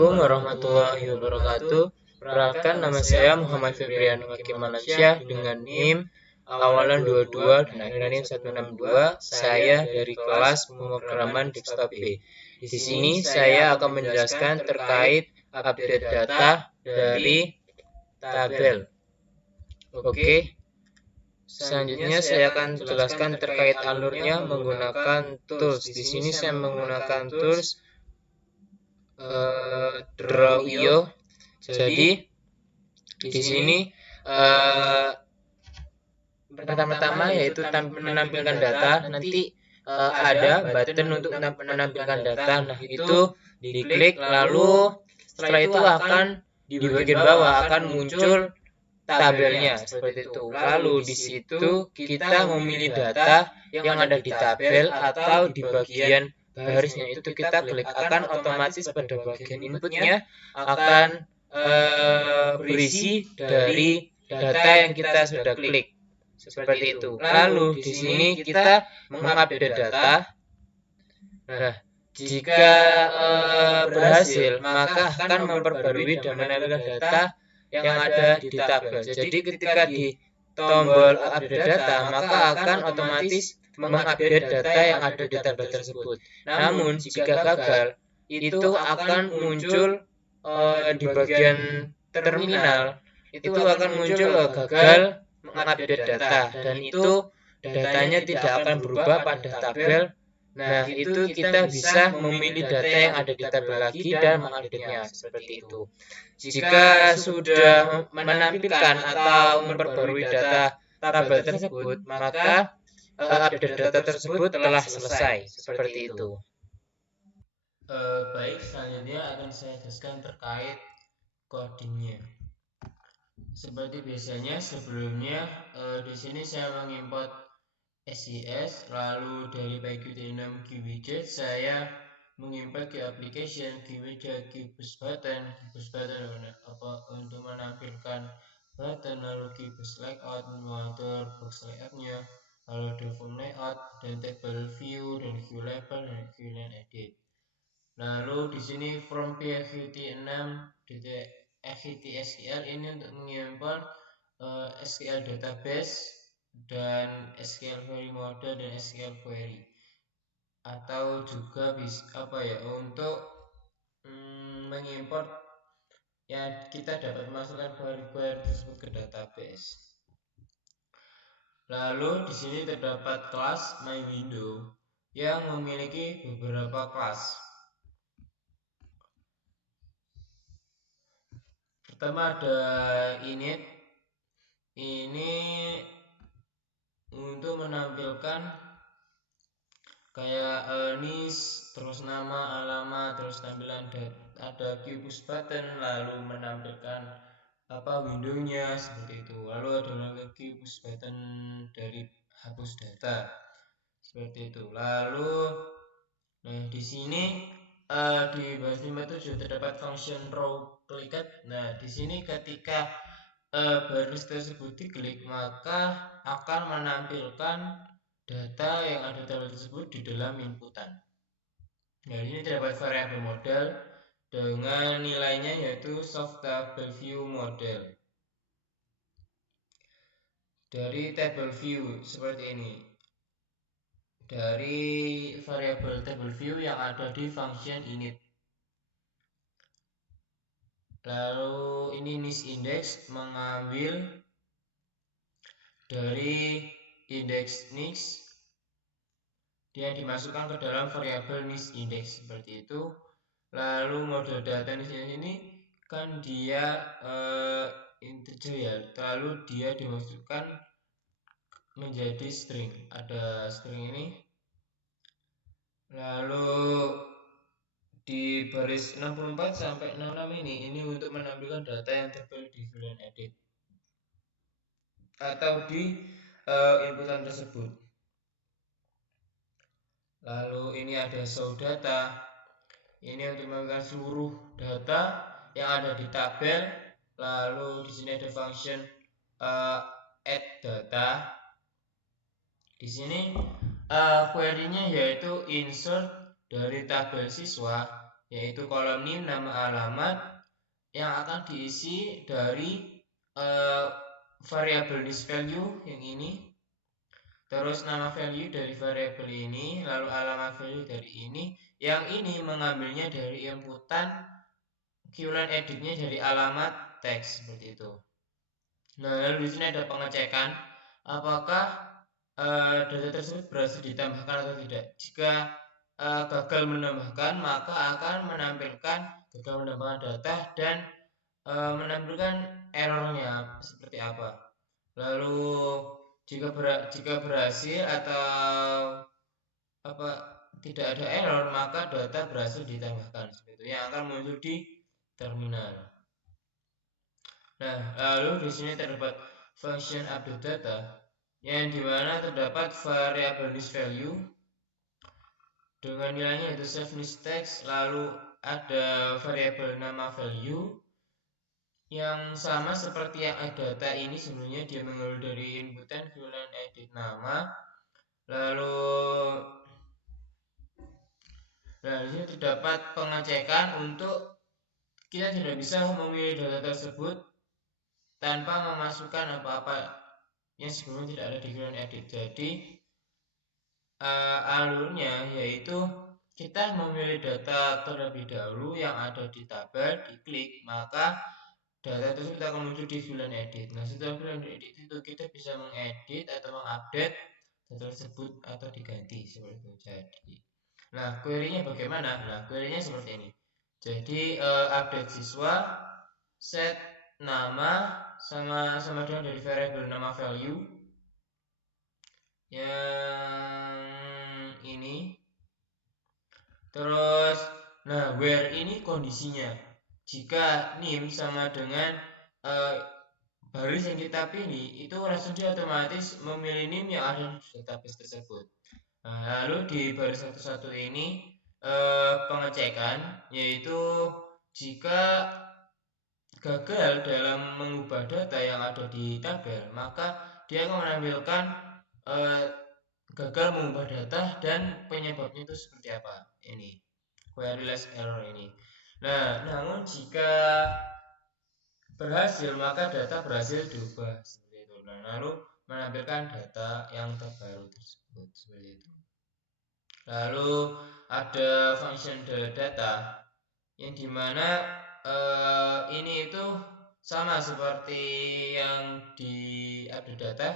Assalamualaikum warahmatullahi wabarakatuh. Perkenalkan, nama saya Muhammad Febrian Hakim Malaysia dengan NIM awalan 22 dan akhirnya NIM 162. Saya dari kelas pemrograman desktop B. Di sini saya akan menjelaskan terkait update data dari tabel. Oke. Selanjutnya saya akan jelaskan terkait alurnya menggunakan tools. Di sini saya menggunakan tools Draw.io. Jadi di sini pertama-tama yaitu menampilkan data. Nanti ada button untuk menampilkan data. Nah, itu diklik, lalu setelah itu akan di bagian bawah akan muncul tabelnya seperti itu. Lalu di situ kita memilih data yang ada di tabel atau di bagian barisnya. Itu kita klik, akan otomatis pada bagian inputnya akan berisi dari data yang kita sudah klik seperti itu. Lalu di sini kita mengupdate data. Nah, jika berhasil maka akan memperbarui dan menambahkan data yang ada di tabel. Jadi ketika di tombol update data maka akan otomatis mengupdate data yang ada di tabel tersebut. Namun jika gagal itu akan muncul di bagian terminal, itu akan muncul gagal mengupdate data dan itu datanya tidak akan berubah pada tabel. Nah, itu kita bisa memilih data yang ada di tabel lagi dan mengupdate-nya seperti itu. Jika sudah menampilkan atau memperbarui data tabel tersebut, maka update data tersebut telah selesai seperti itu. Baik, selanjutnya akan saya jelaskan terkait codingnya. Seperti biasanya sebelumnya di sini saya mengimport SIS, lalu dari PyQt6 QWidget saya mengimport ke application QWidget QBoost button untuk menampilkan button, lalu QBoost layout mengatur box layoutnya, lalu default layout dan table view dan view label dan view line edit. Lalu di sini from PyQt6 SQL ini untuk mengimport SQL database dan SQL query model dan SQL query, atau juga bisa untuk mengimport ya kita dapat masukkan query tersebut ke database. Lalu di sini terdapat kelas MyWindow yang memiliki beberapa kelas. Pertama ada init. Ini untuk menampilkan kayak niche, terus nama, alamat, terus tampilan ada QBoost button, lalu menampilkan windownya seperti itu. Lalu ada lagi QBoost button dari hapus data seperti itu. Lalu di sini di baris 57 terdapat function row clicked. Nah, di sini ketika baris tersebut diklik maka akan menampilkan data yang ada tabel tersebut di dalam inputan. Nah, ini terdapat variabel model dengan nilainya yaitu soft table view model. Dari table view seperti ini. Dari variabel table view yang ada di function init. Lalu ini niche index mengambil dari index niche, dia dimasukkan ke dalam variabel niche index seperti itu. Lalu model data di sini kan dia integer ya, lalu dia dimasukkan menjadi string. Ada string ini. Lalu di baris 64 sampai 66 ini untuk menampilkan data yang terpilih di view line edit atau di inputan tersebut. Lalu ini ada show data. Ini untuk menampilkan seluruh data yang ada di tabel. Lalu di sini ada function add data. Di sini query-nya yaitu insert dari tabel siswa. yaitu kolom NIM nama alamat yang akan diisi dari variabel list value yang ini, terus nama value dari variabel ini, lalu alamat value dari ini. Yang ini mengambilnya dari inputan qlen editnya dari alamat teks seperti itu. Nah, lalu di sini ada pengecekan apakah data tersebut berhasil ditambahkan atau tidak. Jika gagal menambahkan, maka akan menampilkan gagal menambahkan data dan menampilkan errornya seperti apa. Lalu jika berhasil atau tidak ada error, maka data berhasil ditambahkan seperti itu, yang akan muncul di terminal. Nah, lalu di sini terdapat function update data yang dimana terdapat variabel list value dengan nilainya yaitu save list text, lalu ada variabel nama value yang sama seperti yang data ini. Sebelumnya dia mengambil dari inputan qlen edit nama, lalu di sini terdapat pengecekan untuk kita tidak bisa memilih data tersebut tanpa memasukkan apa-apa yang sebelumnya tidak ada di qlen edit. Jadi alurnya yaitu kita memilih data terlebih dahulu yang ada di tabel, diklik, maka data tersebut akan muncul di qlen edit. Nah, setelah qlen edit itu kita bisa mengedit atau mengupdate data tersebut atau diganti seperti itu. Jadi, nah, query-nya bagaimana? Nah, query-nya seperti ini. Jadi update siswa, set nama sama dengan dari variabel nama value yang ini. Terus, nah, where ini kondisinya. Jika NIM sama dengan baris yang kita pilih, itu langsung dia otomatis memilih NIM yang ada di database tersebut. Nah, lalu di baris 11 ini pengecekan, yaitu jika gagal dalam mengubah data yang ada di tabel, maka dia akan menampilkan gagal mengubah data dan penyebabnya itu seperti apa. Ini queryless error ini. Nah, namun jika berhasil, maka data berhasil diubah seperti itu. Nah, lalu menampilkan data yang terbaru tersebut seperti itu. Lalu ada function data yang dimana ini itu sama seperti yang di update data.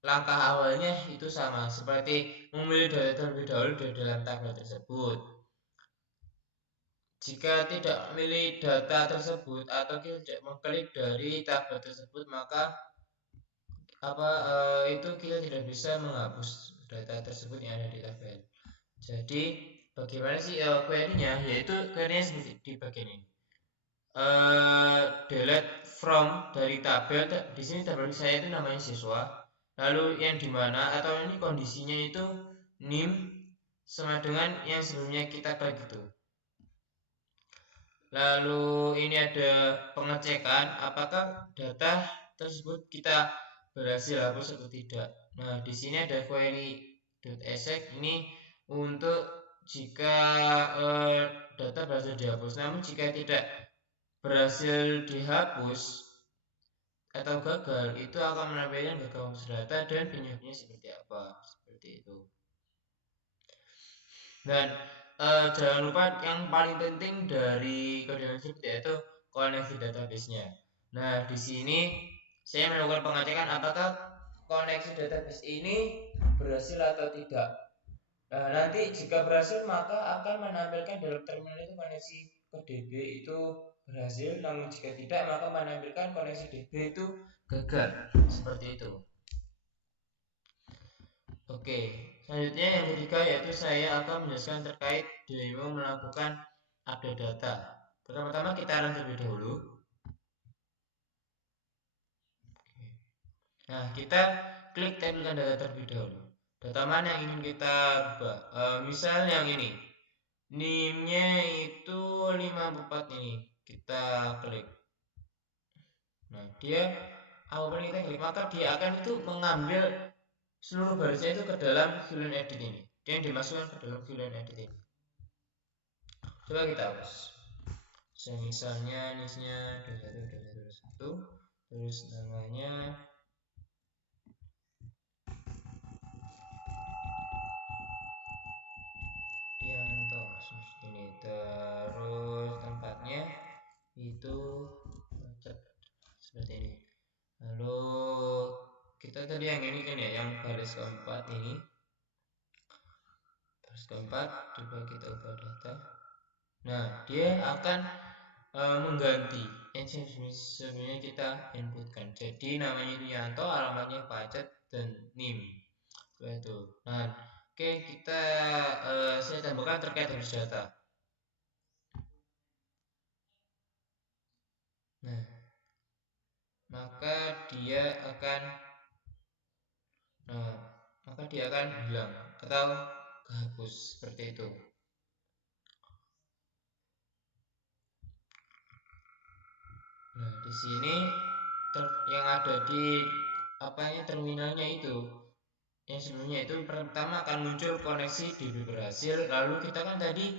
Langkah awalnya itu sama seperti memilih data terlebih dahulu di dalam tabel tersebut. Jika tidak memilih data tersebut atau kita tidak mengklik dari tabel tersebut, maka itu kita tidak bisa menghapus data tersebut yang ada di tabel. Jadi bagaimana sih query-nya? Yaitu query-nya seperti di bagian ini. Delete from dari tabel. Di sini tabel saya itu namanya siswa. Lalu yang dimana atau ini kondisinya itu NIM sama dengan yang sebelumnya kita klik itu. Lalu ini ada pengecekan apakah data tersebut kita berhasil hapus atau tidak. Nah, di sini ada query.exec ini untuk jika data berhasil dihapus. Namun jika tidak berhasil dihapus atau gagal, itu akan menampilkan gagal hapus data dan penyebabnya seperti apa. Seperti itu. Dan jangan lupa yang paling penting dari kode script yaitu koneksi database-nya. Nah, di sini saya melakukan pengecekan apakah koneksi database ini berhasil atau tidak. Nah, nanti jika berhasil maka akan menampilkan dalam terminal itu koneksi ke DB itu berhasil, namun jika tidak maka menampilkan koneksi DB itu gagal. Seperti itu. Oke, selanjutnya yang ketiga yaitu saya akan menjelaskan terkait demo melakukan update data. Pertama-tama kita run terlebih dahulu. Nah, kita klik tampilkan data terlebih dahulu. Data mana yang ingin kita ubah? Misal yang ini, NIM-nya itu 54 ini. Kita klik. Nah, dia apapun kita klik maka dia akan itu mengambil seluruh barisnya itu ke dalam qlen edit ini. Dia yang dimasukkan ke dalam qlen edit ini. Coba kita hapus. Misalnya niche-nya 21, terus namanya Yanto seperti ini, terus tempatnya itu seperti ini. Lalu kita tadi yang ini kan ya, yang baris keempat ini, baris keempat, coba kita ubah data. Nah, dia akan mengganti yang sebelumnya kita inputkan. Jadi namanya itu Yanto, alamatnya Pacet, dan NIM. Itu. Nah, oke, kita saya tambahkan terkait harus data. Nah, maka dia akan hilang atau kehapus seperti itu. Nah, di sini yang ada di terminalnya itu, yang sebelumnya itu pertama akan muncul koneksi DB berhasil. Lalu kita kan tadi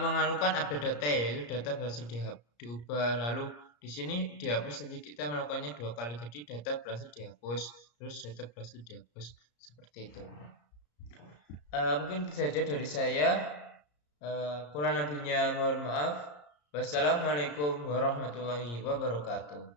menganukan ada data, yaitu data berhasil diubah. Lalu di sini dihapus, jadi kita melakukannya 2 kali. Jadi data berhasil dihapus, terus data berhasil dihapus seperti itu. Mungkin itu saja dari saya. Kurang lebihnya mohon maaf. Wassalamualaikum warahmatullahi wabarakatuh.